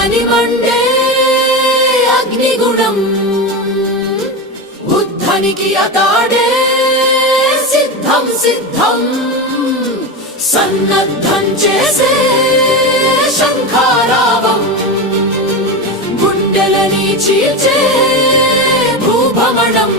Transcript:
మణిమండే అగ్నిగుణం. బుద్ధనికి అతాడే సిద్ధం సిద్ధం. సన్నద్ధం చేసే శంఖారావం. గుండెలని చీల్చే భూభమణం.